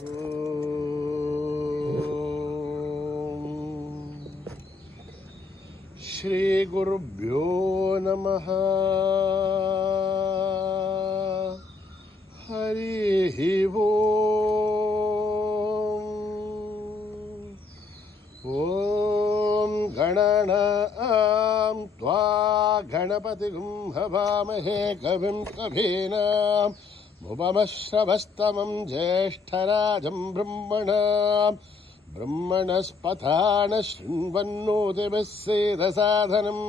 श्री गुरुभ्यो नमः। हरि ओम गणनां त्वा गणपतिगुं हवामहे कविं कवीनाम् उपमश्रवस्तमं ज्येष्ठराजं ब्रह्मणस्पथान शृण्वन्नोतिभिः सेदसाधनम्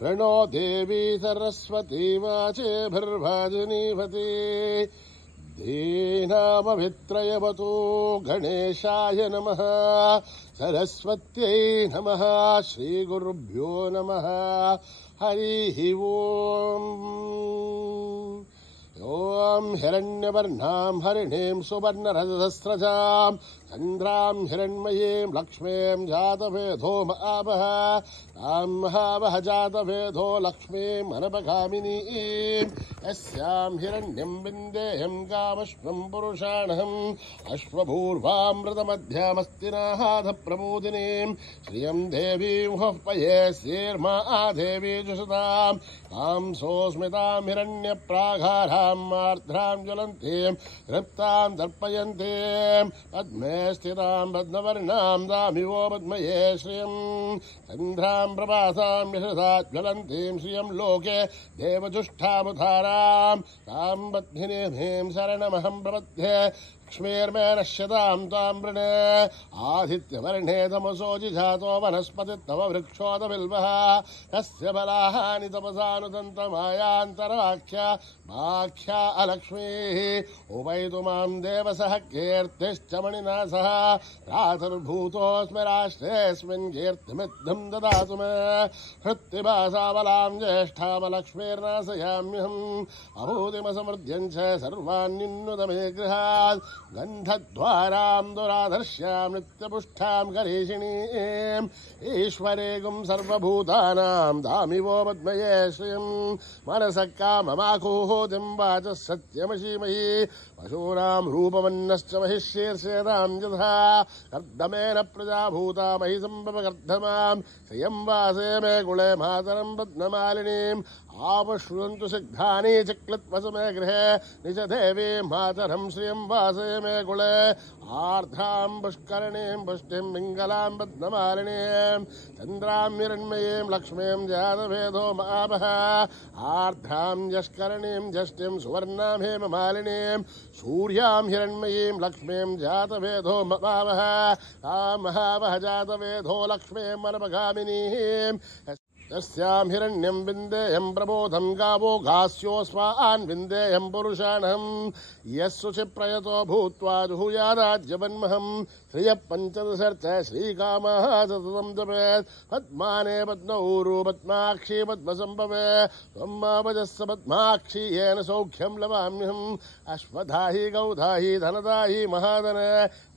प्रणो देवी सरस्वती वाचेभिर्वाजिनीवती धीनामभित्रयवतु गणेशाय नमः सरस्वत्यै नमः श्रीगुरुभ्यो नमः हरिः ओम्। ओम हिरण्यवर्णां हरिणीं सुवर्णरजतस्रजां चन्द्रां हिरण्मयीं लक्ष्मीं जातवेदो महावः तां महावः जातवेदो लक्ष्मीं अनपगामिनीं यस्यां हिरण्यं विन्देयं कामश्वं पुरुषाणहम् अश्वपूर्वामृतमध्यामस्तिनाहाध प्रमोदिनीं श्रियं देवीं हुःपये श्रीर्मा देवी जुषतां तां सोऽस्मितां हिरण्यप्राघारां मार्द्रां ज्वलन्तीं तृप्तां तर्पयन्तीं पद्मे स्थितां पद्मवर्णां दामिवो पद्मये श्रियं चन्द्रां प्रभासां यशसा ज्वलन्तीं श्रियं लोके देवजुष्ठामुधारां तां पद्मिनीं शरणमहं प्रपद्ये लक्ष्मीर्मे नश्यतां तां वृणे आदित्यवर्णे तमसो जिजातो वनस्पतिस्तव वृक्षोदबिल्वः तस्य बलानि तपसानुदन्तमायान्तराख्या माख्या अलक्ष्मीः उपैतु मां देवसः कीर्तिश्च मणिना सह प्रातर्भूतोऽस्मि राष्ट्रेऽस्मिन् कीर्तिमिद्धं ददातु मे हृत्तिभासाबलां ज्येष्ठामलक्ष्मीर्नाशयाम्यहम् अभूतिमसमृद्ध्यं च सर्वान्युन्नुत मे गृहात् गन्धद्वारां दुराधर्ष्यां नित्यपुष्ठां करीषिणीम् ईश्वरेगुं सर्वभूतानां दामिवो पद्मये श्रियं मनसः काममाकुहूतिं वाचः सत्यमशीमहि पशूनां रूपवन्नश्च महिषीर्षेदां यथा कर्दमेन प्रजाभूता महि सम्भवकर्धमां श्रियं वासे मे कुले मातरं पद्ममालिनीम् आवश्नुवन्तु सिग्धानि चक्लत्वसु मे गृहे निज देवी मातरं श्रियं वासे मे कुले आर्द्रां पुष्करणीं पुष्टिं पिङ्गलां पद्ममालिनीं चन्द्रां हिरण्मयीं लक्ष्मीं जातवेदो महावः आर्द्रां यष्करणीं जष्टिं सुवर्णां हेममालिनीं सूर्यां हिरण्मयीं लक्ष्मीं जातवेदो महावः तां महावः जातवेदो लक्ष्मीं मनपगामिनीं तस्यां हिरण्यं विन्देयं प्रबोधं गावो घास्योऽस्मान् विन्देयं पुरुषाणहम् यस्सुचिप्रयतो भूत्वा जुहुयादाज्यवन्महम् श्रियः पञ्चदशर्च श्रीकामः सततं जपेत् पद्माने पद्मौरु पद्माक्षी पद्मसम्भवे त्वम्मावजस्स पद्माक्षी येन सौख्यं लवाम्यहम् अश्वधाहि गौधाहि धनदाहि महाधन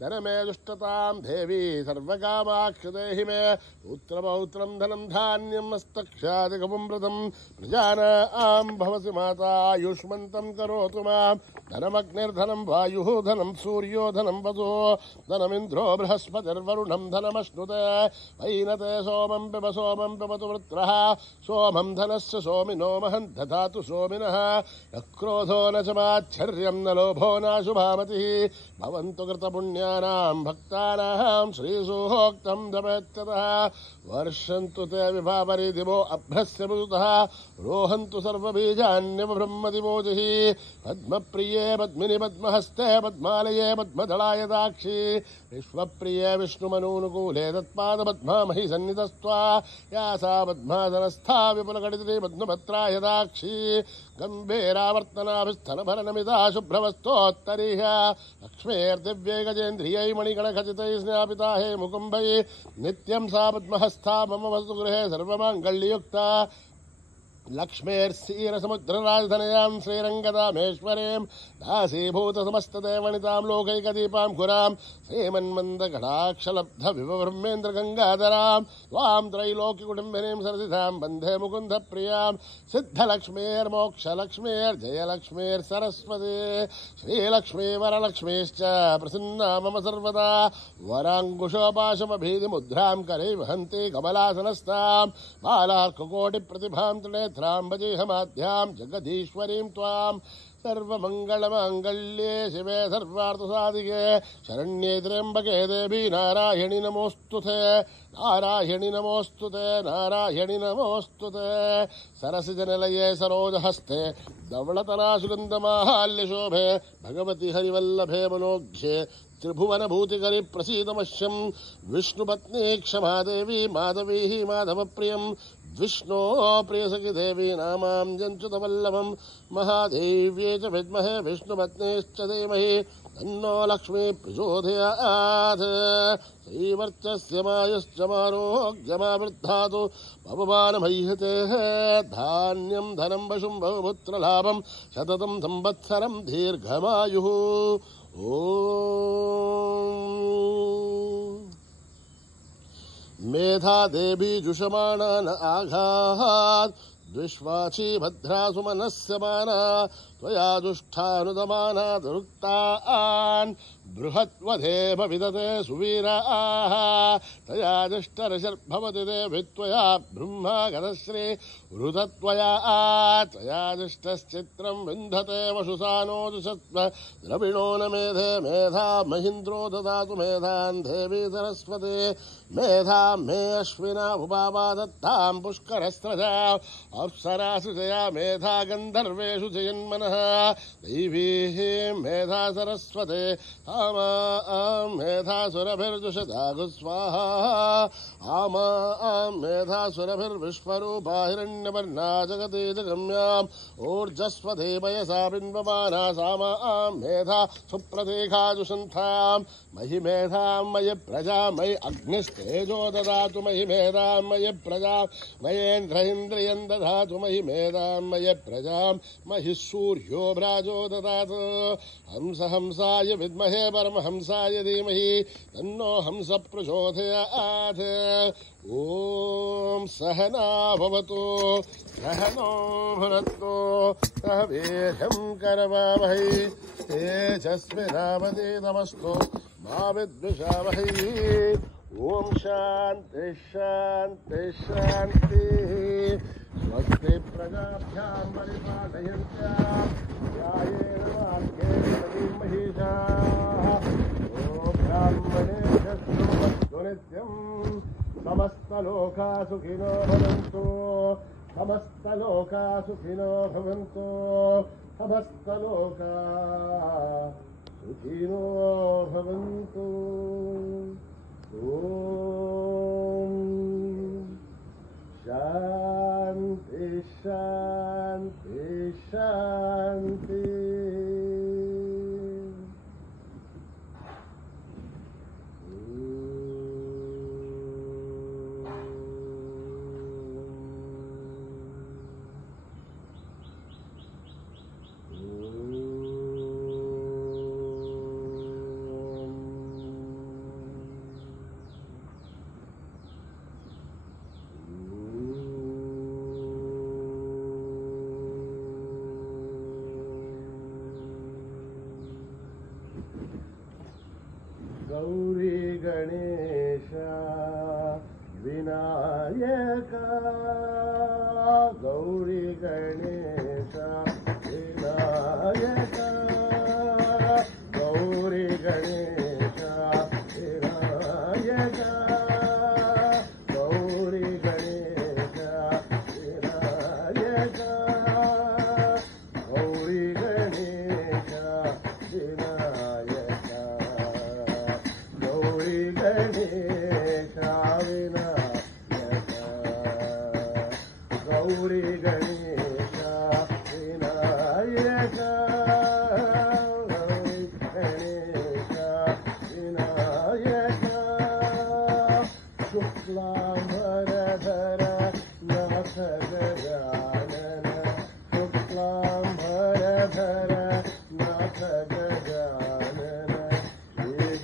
धनमे दुष्टतां देवी सर्वकामाक्ष देहि मे पुत्रपौत्रं धनं धान्यम् स्तक्षादिकपुंव्रतम् प्रजानां भवसि माता आयुष्मन्तं करोतु मां धनमग्निर्धनं वायुः धनं सूर्यो धनं वसो धनमिन्द्रो बृहस्पतिर्वरुणं धनमश्नुते वैनते सोमं पिबतु वृत्रः सोमं धनस्य सोमिनो महं दधातु सोमिनः न क्रोधो न च माच्छर्यं न लोभो नाशुभामतिः भवन्तु कृतपुण्यानां भक्तानां श्रीसूक्तं जपेत्यतः वर्षन्तु ते विभावरि दिवो अभ्रस्य मृदुतः रोहन्तु सर्वबीजान्यव ब्रह्मदिवोजिः पद्मप्रिये पद्मिनि पद्महस्ते पद्मालये पद्मदलाय दाक्षी विश्वप्रिये विष्णुमनूनुकूले तत्पादपद्मामहि सन्निधस्त्वा या सा पद्मासनस्था विपुलकटितरी पद्मभद्राय दाक्षी गम्भीरावर्तनाभिस्थनभरणमिदा शुभ्रवस्तोत्तरीह लक्ष्मीर्दिव्यै गजेन्द्रियै मणिगणखचितैः स्नापिता हे मुकुम्भैः नित्यं सा पद्महस्था मम वसुगृहे सर्वमाङ्गल्ययुक्ता लक्ष्मीर्क्षीरसमुद्रराजधनयां श्रीरङ्गदामेश्वरीं दासीभूतसमस्तदेवनितां लोकैकदीपां खुरां श्रीमन्मन्दकटाक्षलब्धविवब्रह्मेन्द्रगङ्गाधरां त्वां त्रैलोक्यकुटुम्बिनीं सरसिधां वन्दे मुकुन्दप्रियां सिद्धलक्ष्मीर्मोक्षलक्ष्मीर्जयलक्ष्मीर्सरस्वती श्रीलक्ष्मी वरलक्ष्मीश्च प्रसन्ना मम सर्वदा वराङ्कुशोपाशमभीतिमुद्रां करे वहन्ति कमलासनस्तां बालार्ककोटिप्रतिभां त्रिनेत्रां भजेहमाद्यां जगदीश्वरीं त्वां सर्वमङ्गलमाङ्गल्ये शिवे सर्वार्थसाधिके शरण्ये त्र्यम्बके देवी नारायणि नमोऽस्तुते नारायणि नमोऽस्तुते नारायणि नमोऽस्तुते सरसिजनिलये सरोजहस्ते धवळतरासुगन्धमाहाल्यशोभे भगवति हरिवल्लभे मनोज्ञे त्रिभुवनभूतिकरि प्रसीदमश्यं विष्णुपत्नी क्षमा देवी माधवी माधवप्रियं विष्णो प्रियसखि देवी नामां जञ्चुतवल्लभं महादेव्यै च विद्महे विष्णुपत्नीश्च धीमहि तन्नो लक्ष्मी प्रचोदयात् श्रीवर्चस्य मायुश्च मारोग्यमावृद्धातु पवमानमह्यते धान्यं धनं वशुं बहुपुत्रलाभं शततं संवत्सरं दीर्घमायुः ॐ मेधा देवी जुषमाणा न आघात् द्विष्वाची भद्रासु मनस्यमाना त्वया दुष्टानुदमाना दुरुक्तान् बृहत्वधेव विदते सुवीराः तया दुष्टरशर्भवति देवि त्वया ब्रह्मा गतश्री वृतत्वया त्वया दुष्टश्चित्रं विन्धते वशुसानोदुषत्व द्रविणो न मेधे मेधा महीन्द्रो ददातु मेधान् देवी सरस्वती मेधा मे अश्विना उपावा दत्तां पुष्करस्त्रजा अप्सरासु जया मेधा गन्धर्वेषु जयन्मनः दैवीः मेधा सरस्वते मेधासुरभिर्जुषदागु स्वाहा मेधासुरभिर्विश्वरूपा हिरण्यवर्णा जगति जगम्याम् ऊर्जस्वधे वयसा बिन्वमाना सामा मेधा सुप्रतीखाजुषन्थाम् मयि मेधां मयि प्रजा मयि अग्निस्तेजो ददातु मयि मेधां मयि प्रजा मयेन्द्र इन्द्रियं ददातु मयि मेधां मयि प्रजां महि सूर्यो भ्राजो ददातु हंस हंसाय विद्महे परमहंसाय धीमहि तन्नो हंस प्रचोदयात् ॐ सहना भवतु सहनो भुनक्तु सह वीर्यं करवावहै तेजस्विनावधीतमस्तु मा विद्विषावहै ॐ शान्ति शान्ति शान्तिः स्वस्ति प्रजाभ्यां परिपालयन्त्यां न्यायेन मार्गेण महिषाः ॐ ब्राह्मणेभ्यः शृण्वन्तु नित्यं समस्तलोका सुखिनो भवन्तु समस्तलोका सुखिनो भवन्तु समस्तलोका सुखिनो भवन्तु ॐ शान्ति शान्ति शान्ति गौरी गणेश विनायक गौरी गणेश विनायक गौरी गणेश विनायक गौरी गणेश विनायक गौरी गणेश विनायक गौरी गणेश विनायक गौरी गणेश विनायक गौरी गणेश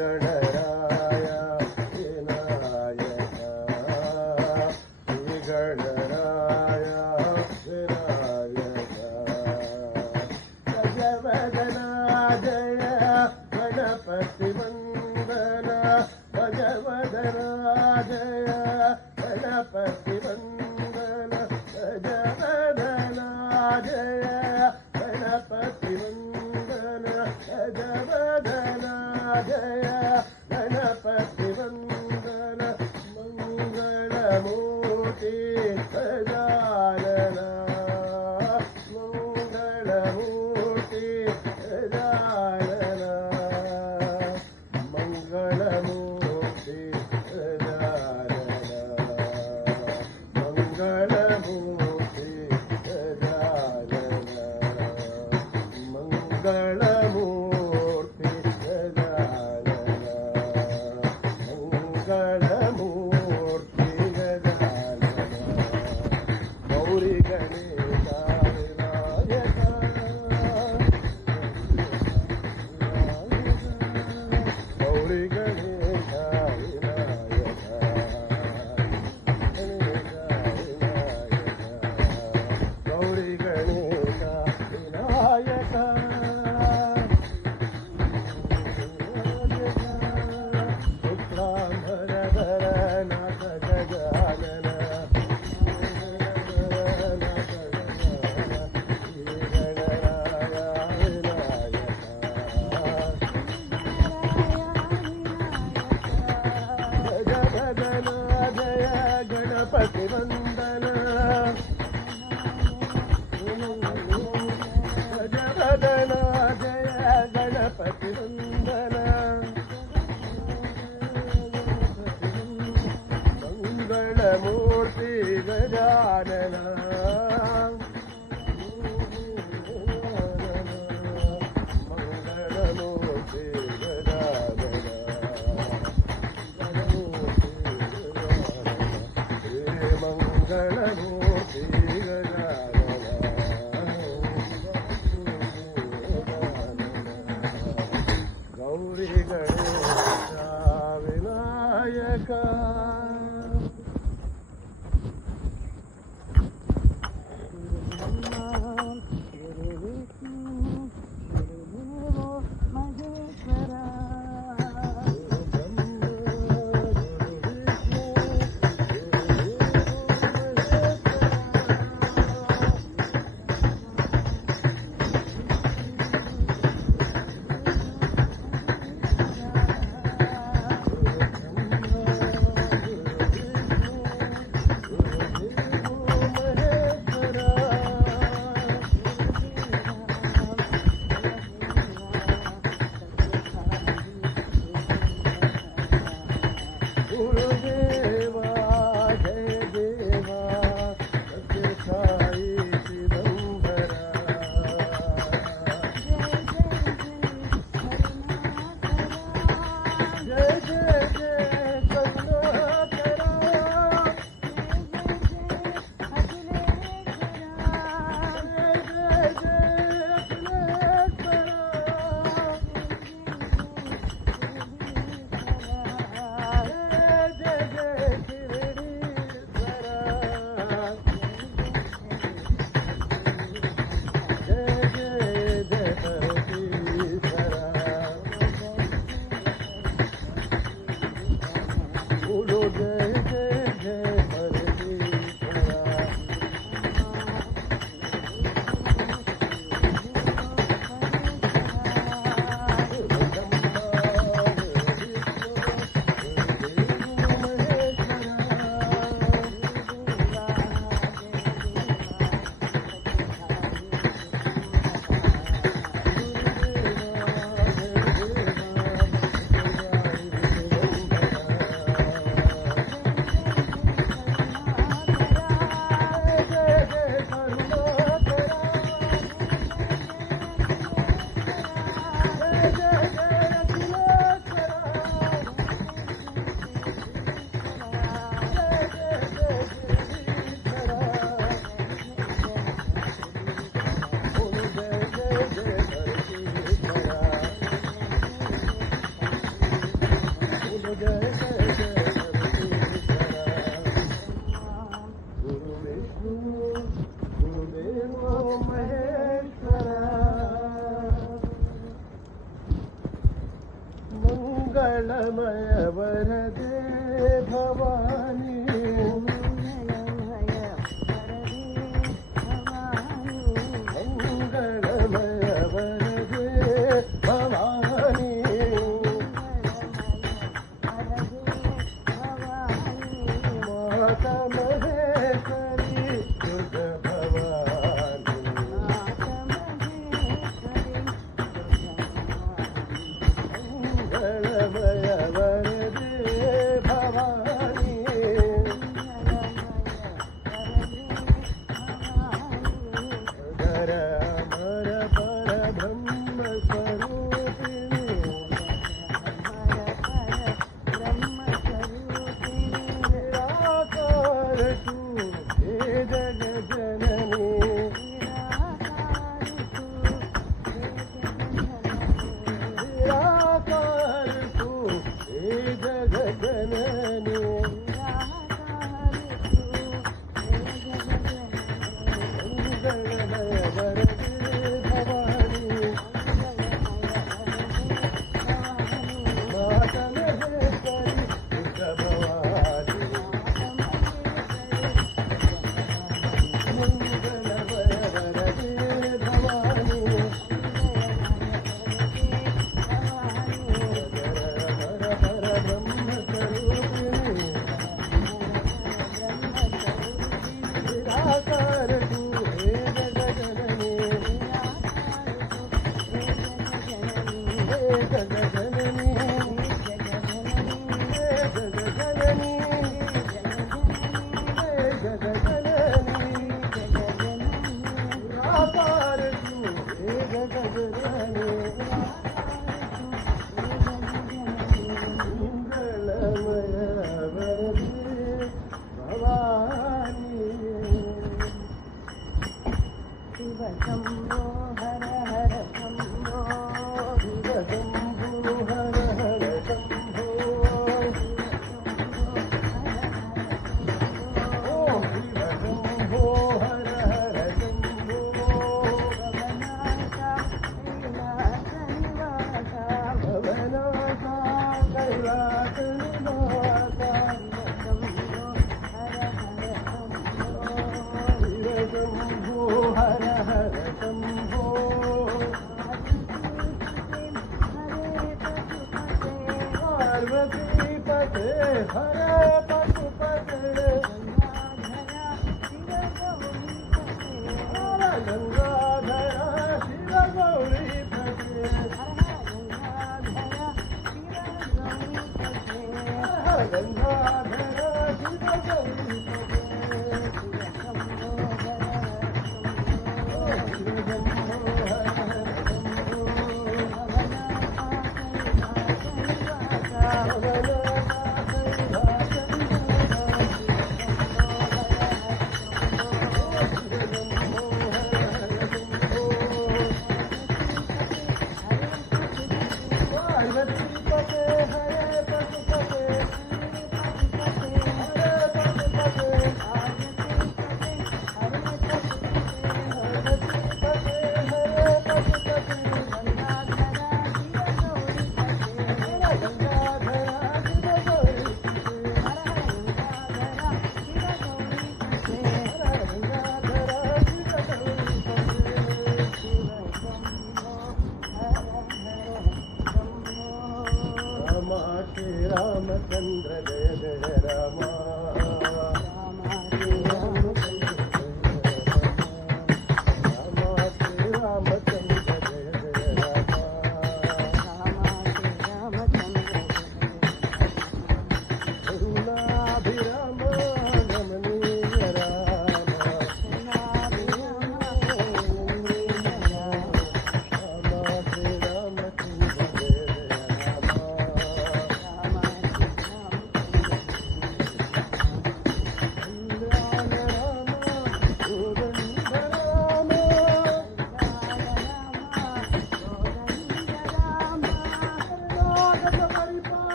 गणराय विनायक श्री गणराय विनायक गजवदना जय गणपति वंदना गजवदना जय गणपति वंदना गजवदना जय गणपति वंदना गजवदना जय गणपति वंदना मंगलमूर्ति गजानन मंगलमूर्ति गजानन मंगलमूर्ति गजानन मंगलमूर्ति गजानन मंगलमूर्ति गजानन मंगलमूर्ति गजानन गौरी गणेश विनायक गौरी गणेश विनायक गौरी गणेश विनायक शुक्लांबरधर नाथ गजानन जय गणपति वंदना गजवदना जय गणपति वंदना मंगलमूर्ति गजानन मंगलमूर्ति गजानन मंगलमूर्ति गौरी गणेश विनायक गुरुदेवा जय देवा सत्य साई चिदंबरा जय जय जय करुणाकरा जय जय जय जय जय जय गुरु विष्णु गुरुदेवो महेश्वरा मंगलमय वरदे भवानी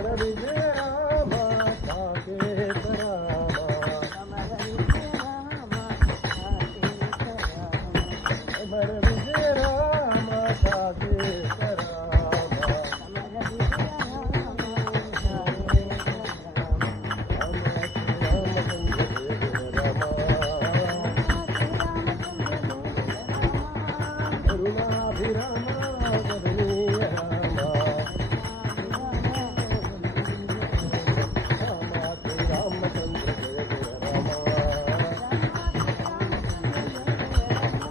विजय राम साकेत राम अमर विजय राम साकेत राम अमर विजय राम साकेत राम अमर विजय राम साकेत राम करुणाभिराम करुणीय राम रामचंद्र जय जय राम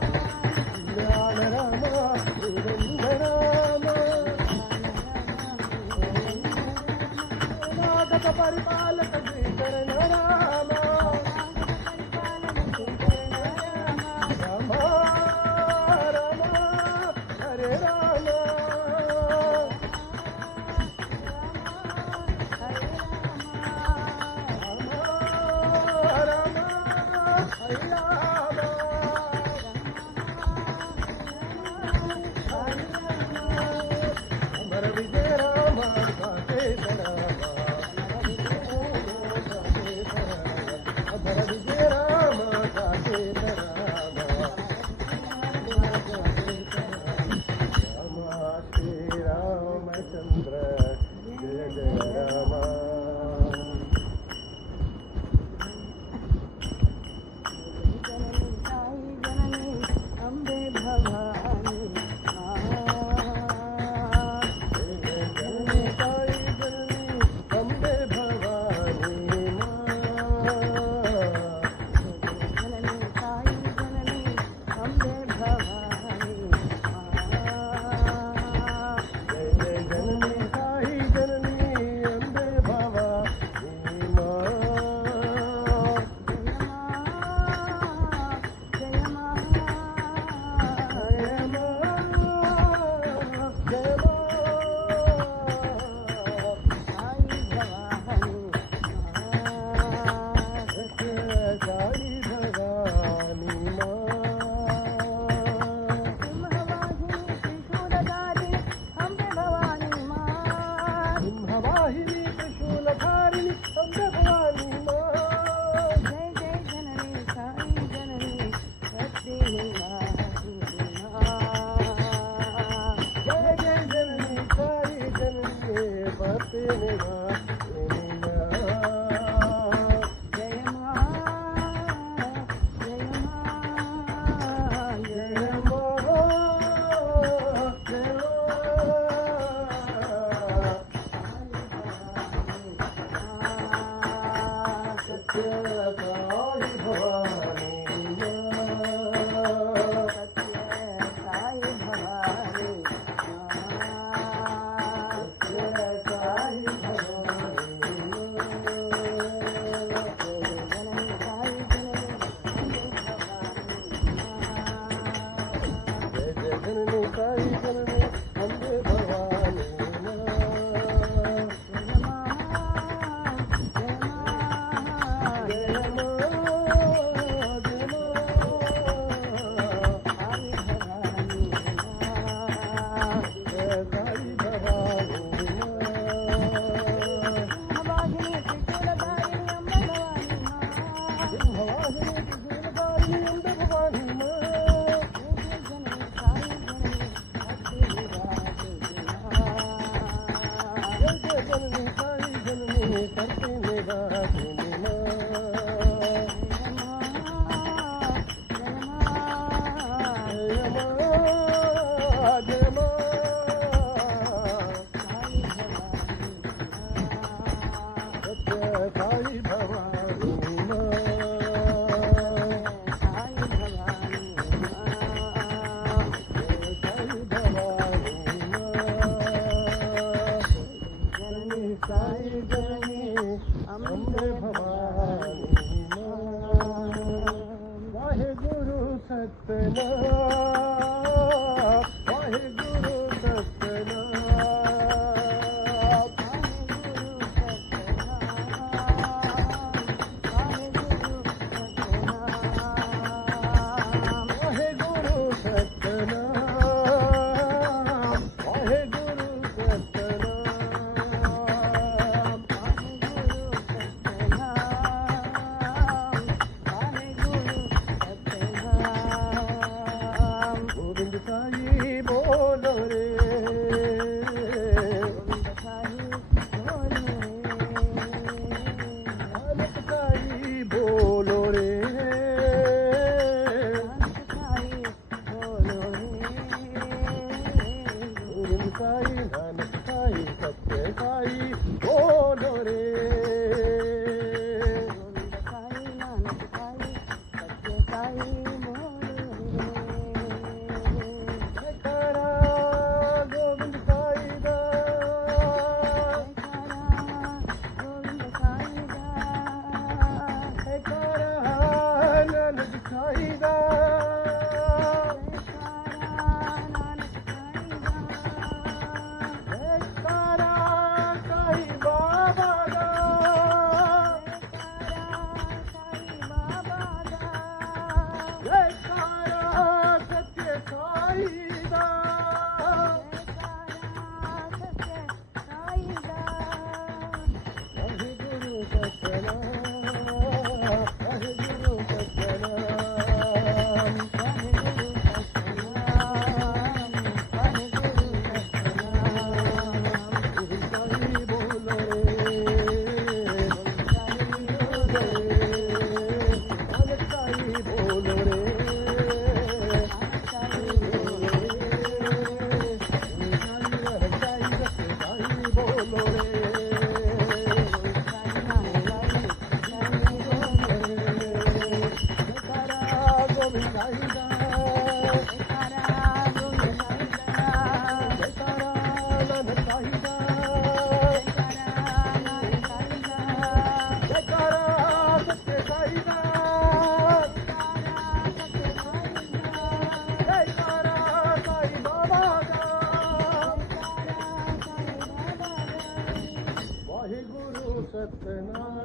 ज्ञान राम गोविंद राम नाटक परिपालक श्रीकरण राम राम राम हरे राम राम हरे राम अमर विजय राम साकेत राम अमर विजय राम साकेत राम राम श्री रामचंद्र जय जय राम साई जननी अम्बे भवानी जननी साई जननी अम्बे भवानी माँ जननी साई जननी अम्बे भवानी जय जय जननी साई जननी अम्बे भवानी माँ जय माँ जय माँ जय माँ साई भवानी सत्य साई भवानी माँ सिंहवाहिनी त्रिशूलधारिणी अम्बे भवानी माँ सिंहवाहिनी त्रिशूलधारिणी अम्बे भवानी माँ जय जय जननी साई जननी सत्य निवासिनी माँ जय जय जननी साई जननी पति निवासिनी माँ जय माँ जय माँ जय जय माँ माँ जय माँ सत्य साई भवानी माँ सत्य साई भवानी माँ सत्य साई भवानी साई नानक साई सत्य साई बोलो रे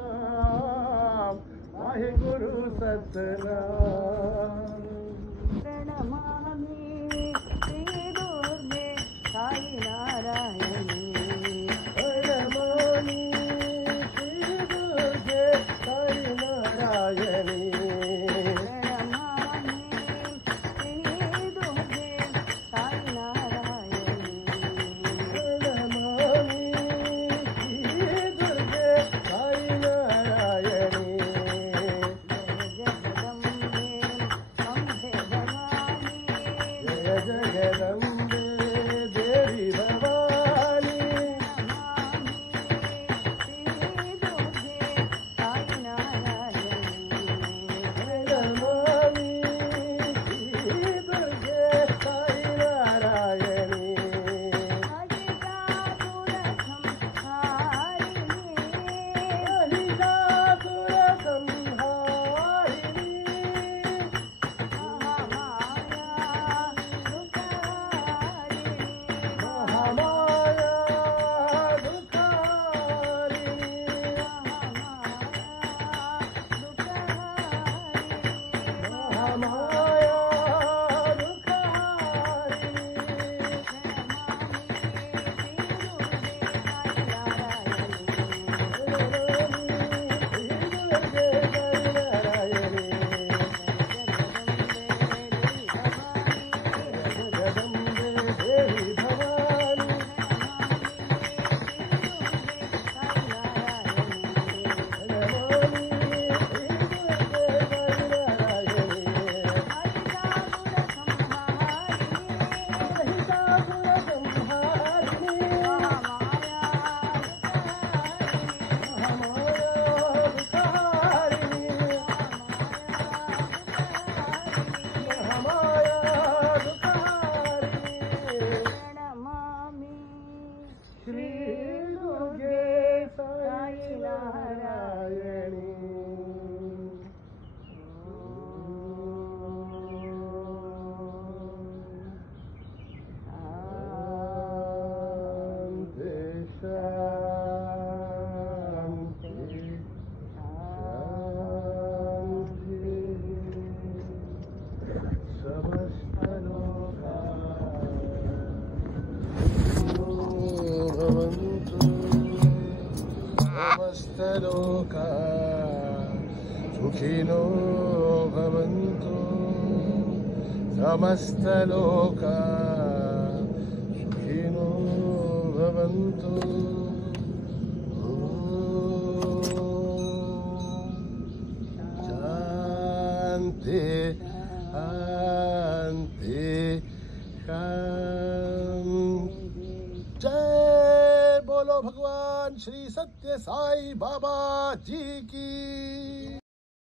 सतनाम वाहिगुरु सतनाम प्रणमामि श्री दुर्गे साई नारायणी प्रणमामि श्री दुर्गे साई नारायणी प्रणमामि श्री दुर्गे साई नारायणी प्रणमामि श्री दुर्गे साई नारायणी जय जगदम्बे देवी भवानी जय जगदम्बे समस्तलोका सुखिनो भवन्तु समस्तलोका सुखिनो भवन्तु शान्ति शान्ति शान्ति जय बोलो भगवान श्री सत्य साई बाबा जी की।